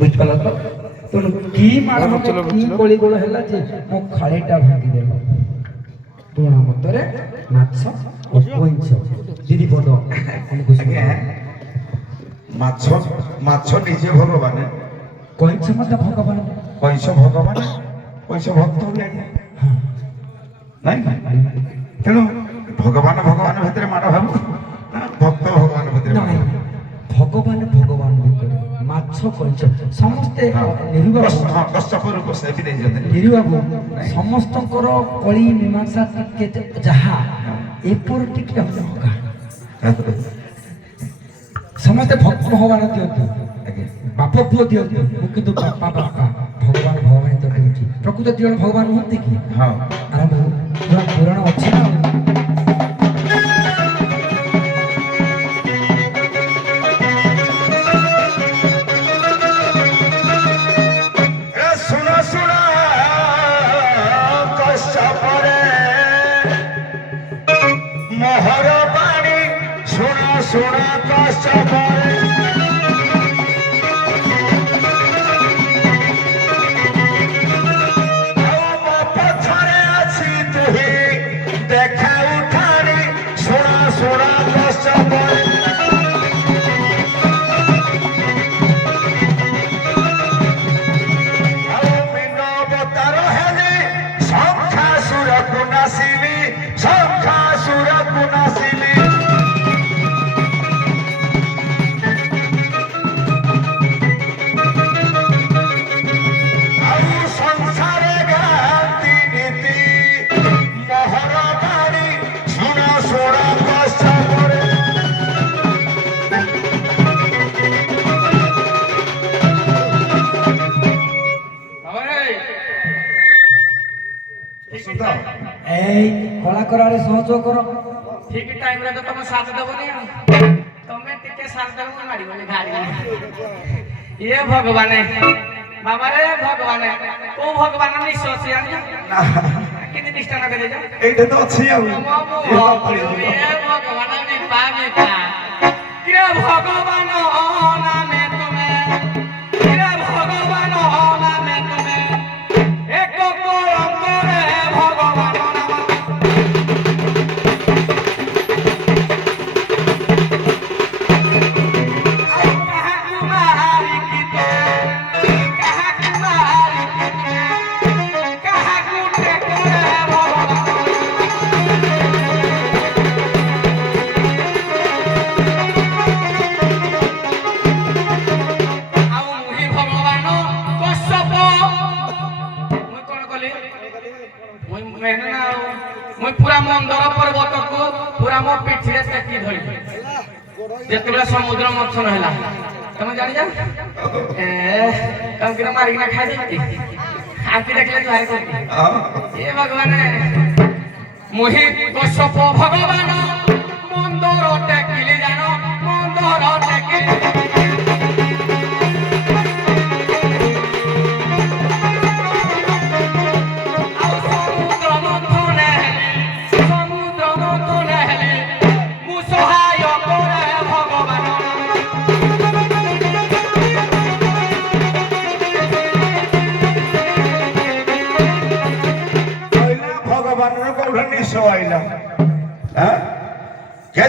ବୁଝିପାରିଲ ତ? ତେଣୁ କି ମାଡ଼ କି କଳିଗୋଳ ହେଲା ଯେ ମୋ ଖାଳିଟା ଭାଙ୍ଗିଦେଲ। ପୁରୁଣା ମତରେ ମାଛ ଓ କଇଁଛ ଦିଦି ପଦ ମାଛ ମାଛ ନିଜେ ଭଗବାନ, କଇଁଛ ମଧ୍ୟ ଭଗବାନ। କଇଁଛ ଭଗବାନ, କଇଁଛ ଭକ୍ତ ବି ଆଜ୍ଞା ନାଇଁ। ତେଣୁ ଭଗବାନ ଭଗବାନ ଭିତରେ ମାଡ଼ ଭାବୁ ନା ଭକ୍ତ ଭଗବାନ ଭିତରେ ମାଡ଼ ଭାବୁ? ଭଗବାନ ଭଗବାନ ଭିତରେ ମାଛ କଇଁଛ ସମସ୍ତେ ନିରୀବାବୁ ସମସ୍ତଙ୍କର କଳି ମୀମାଂସା ଟିକେ ଯାହା ଏପର ଟିକେ ଅଲଗା। ସମସ୍ତେ ଭକ୍ତ ଭଗବାନ ଦିଅନ୍ତୁ, ବାପ ପୁଅ ଦିଅନ୍ତୁ, ମୁଁ କିନ୍ତୁ ବାପା ବାପା ଭଗବାନ ଭଗବାନ ତ କହୁଛି। ପ୍ରକୃତ ଦିଅଣ ଭଗବାନ ନୁହନ୍ତି କି? ଆରମ୍ଭ ପୁରାଣ ଅଛି ନା। କଳାକରାରେ ସହଯୋଗ କର। ଠିକ ଟାଇମରେ ତ ତମେ ସାଥ ଦେବନି ଆଉ ତମେ ଟିକେ ସାଥ ଦେବ ମାରିବନି ଗାଡ଼ି। ଇଏ ଭଗବାନ ବାବାରେ ଭଗବାନ କୋଉ ଭଗବାନ ନିଶ୍ୱାସ ଜାଣିଛ କେତେ ନିଷ୍ଠା ଲଗେଇ ଦେଇଛ ଏଇଟା ତ ଅଛି ଆଉ ଭଗବାନ ବିପା ବିପା କିରେ ଭଗବାନ ନାମେ ତୁମେ କିରେ ଭଗବାନ ନାମେ ତୁମେ ଏକ କଳଙ୍କରେ ଭଗବାନ পুরা মন্দর পর্বতକୁ পুরা ମୋ ପିଠିରେ ଟେକି ଧରିଲି ଯେତେବେଳେ ସମୁଦ୍ର ମନ୍ଥନ ହେଲା। ତମେ ଜାଣିଛ କଙ୍କିର ମାରିକିନା ଖାଇଦେଇଛି ଆଙ୍କି ଦେଖିଲେ ଜୁହାର କରୁଛି। ଏ ଭଗବାନ ମୁହିଁ କଶ୍ୟପ ଭଗବାନ ମନ୍ଦର ଟେକିଲି ଜାଣ ମନ୍ଦର ଟେକିଲି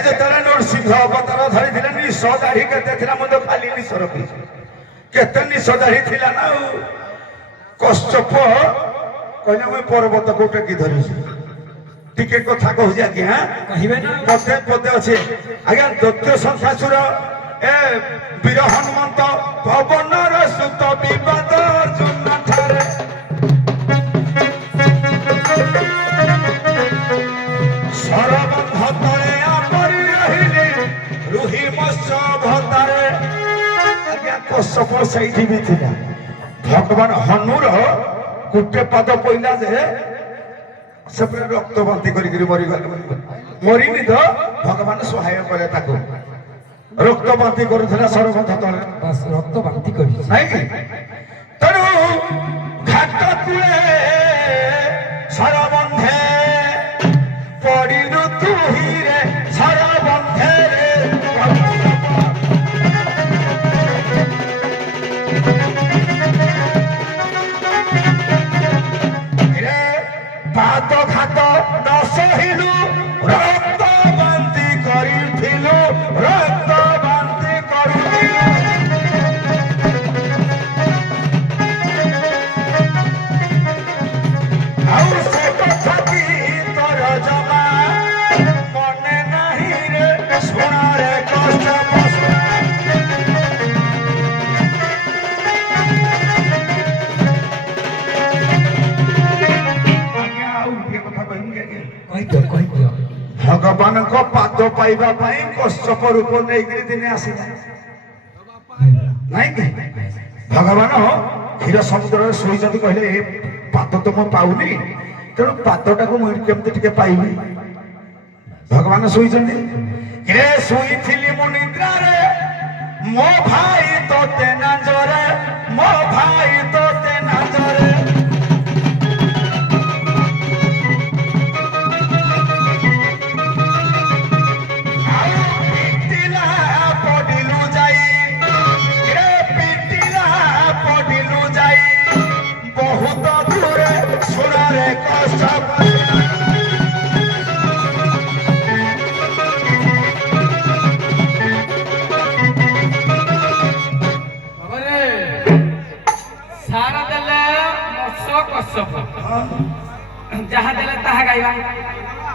ଯେତେବେଳେ ନୃସିଂହ ଅବତାର ଧରିଥିଲେ ନିଶ ଦାଢି କେତେ ଥିଲା ମୁଁ ତ ଖାଲି ନିଶ ରଖିଛି କେତେ ନିଶ ଦାଢି ଥିଲା ନା ଆଉ କଶ୍ୟପ କହିଲେ ମୁଁ ପର୍ବତକୁ ଟେକି ଧରିଛି। ଟିକେ କଥା କହୁଛି ଆଜ୍ଞା ପଦେ ପଦେ ଅଛି ଆଜ୍ଞା। ଦୈତ୍ୟ ଶଙ୍ଖାସୁର ଏ ବୀର ହନୁମନ୍ତ ପବନର ସୁତ ବିବାଦ ଠାରେ ସରବନ୍ଧ ତଳେ ଆପରି ରହିଲି ରୁହି ମତ୍ସ୍ୟ ଭତାରେ। ଆଜ୍ଞା କଶ୍ୟପ ସେଇଠି ବି ଥିଲା। ଭଗବାନ ହନୁର ଗୋଟେ ପାଦ ପଇଲା ଯେ ସେ ପୁରା ରକ୍ତ ବାନ୍ତି କରିକିରି ମରିଗଲେ। ମରିନି ତ ଭଗବାନ ସହାୟ କଲେ ତାକୁ। ରକ୍ତ ବାନ୍ତି କରୁଥିଲା ସରବନ୍ଧ ତଳେ ରକ୍ତ ବାନ୍ତି କରି ନାଇଁ କି? ତେଣୁ ଘାଟ କୂଳେ ସରବନ୍ଧେ ପଡ଼ିଲୁ ତୁ ହିରେ ସରବନ୍ଧେ ଭଗବାନଙ୍କ ପାଦ ପାଇବା ପାଇଁ କଶ୍ୟପ ରୂପ ନେଇକିରି ଦିନେ ଆସିଲା ନାଇଁ କି ଭଗବାନ କ୍ଷୀର ସମୁଦ୍ରରେ ଶୋଇଛନ୍ତି କହିଲେ ଏ ପାଦ ତ ମୁଁ ପାଉନି ତେଣୁ ପାଦଟାକୁ ମୁଁ କେମିତି ଟିକେ ପାଇବି ଭଗବାନ ଶୋଇଛନ୍ତି ଏ ଶୋଇଥିଲି ମୁଁ ନିଦ୍ରାରେ ମୋ ଭାଇ ତୋତେ ନାଜରେ ମୋ ଭାଇ ତୋତେ ନାଜରେ ଯାହା ଦେଲେ ତାହା ଗାଇବା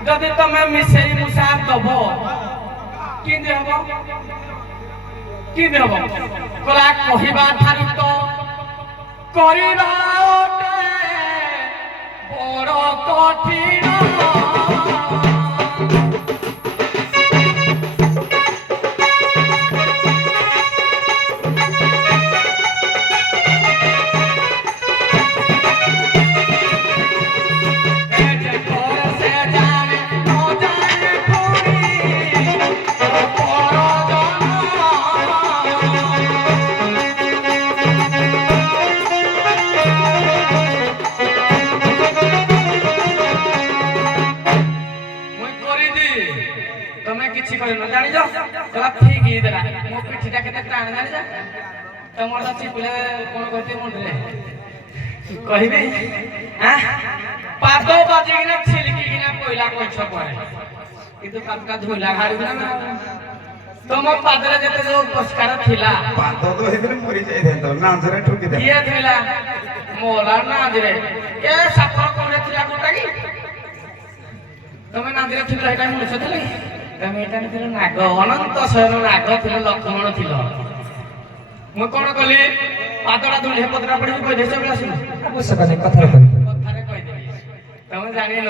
ଯଦି ତମେ ମିଶେଇ ମୁସା ଦବ କେମିତି ହବ କଲା କହିବା ଠାରୁ ତ କରିବା ବଡ଼ କଠିନ କହିବି ପାଦ ବାଜିକିନା ଛିଲିକିନା ପଇଲା କଇଛ ପଡେ କିନ୍ତୁ ପାଦଟା ଧୋଇଲା ଘାଡ଼ିଲା ନା ତମ ପାଦରେ ଯେତେ ଯୋଉ ପରିଷ୍କାର ଥିଲା ପାଦ ତ ହେଇଥିଲେ ମରି ଯାଇଥାନ୍ତ ନାଜରେ ଠୁକି ଦେ କିଏ ଥିଲା ମୋଲା ନାଜରେ ଏ ସାପ କୋଉଠି ଥିଲା କୋଉଟା କି ତମେ ନାଜରେ ଥିଲ ଏଇଟା ମଣିଷ ଥିଲେ ତମେ ଏଇଟା ଥିଲ ନାଗ ଅନନ୍ତ ଶୟନ ନାଗ ଥିଲ ଲକ୍ଷ୍ମଣ ଥିଲ ମୁଁ କଣ କଲି ପାଦଟା ଧୁଳି ପଦରା ପଡ଼ିକି କହିଦେଇଛ ବୋଲି ଆସିବ ଆବଶ୍ୟକ ନାହିଁ କଥାରେ କହିବି କଥାରେ କହିଦେବି ତମେ ଜାଣିନ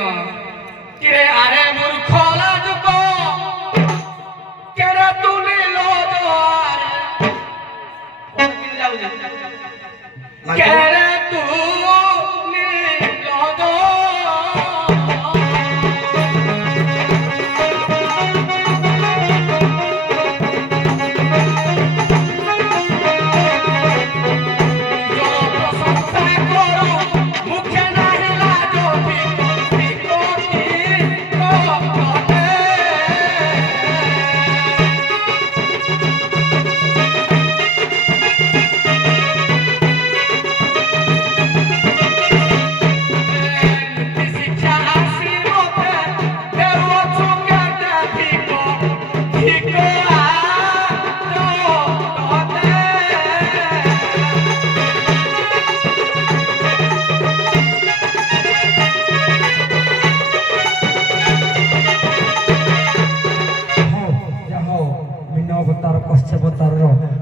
କିରେ ଆରେ ମୂର୍ଖ ଲାଜୁକ କେରେ ତୁଲି ଲୋଜଆରେ କୋନ କିରେ ଯାଉଛେ କେରେ ତୁଲି ଲୋଜ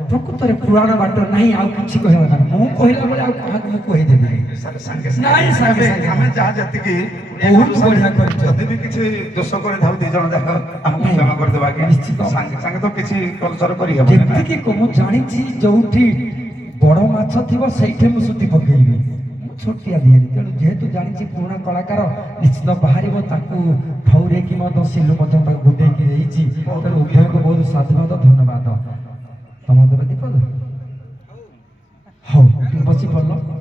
ପ୍ରକୃତରେ ପୁରାଣ ବାଟ ନାହିଁ ଆଉ କିଛି କହିବା ନାହିଁ ମୁଁ କହିଲା ବେଳେ ଆଉ କାହାକୁ ମୁଁ କହିଦେବି ନାଇଁ ସାଙ୍ଗେ ସାଙ୍ଗେ ଆମେ ଯାହା ଯେତିକି ବହୁତ ବଢିଆ କରିଛ ଯଦି ବି କିଛି ଦୋଷ କରିଥାଉ ଦି ଜଣ ଯାକ ଆମକୁ କ୍ଷମା କରିଦେବା କି ନିଶ୍ଚିତ ସାଙ୍ଗେ ସାଙ୍ଗେ ତ କିଛି କଲଚର କରିହେବ ଯେତିକି ମୁଁ ଜାଣିଛି ଯୋଉଠି ବଡ ମାଛ ଥିବ ସେଇଠି ମୁଁ ସୁତି ପକେଇବି ମୁଁ ଛୋଟିଆ ଦିଏନି ତେଣୁ ଯେହେତୁ ଜାଣିଛି ପୁରୁଣା କଳାକାର ନିଶ୍ଚିତ ବାହାରିବ ତାକୁ ଠଉରେଇକି ମଧ୍ୟ ସିଲୁ ମଧ୍ୟ ତାକୁ ଘୋଟେଇକି ଦେଇଛି ତେଣୁ ଉଭୟଙ୍କୁ ବହୁତ ସାଧୁବାଦ ଧନ୍ୟବାଦ ତମ ଦେବେ ଦୀପଦ ହଉ ବସି ପଡିଲ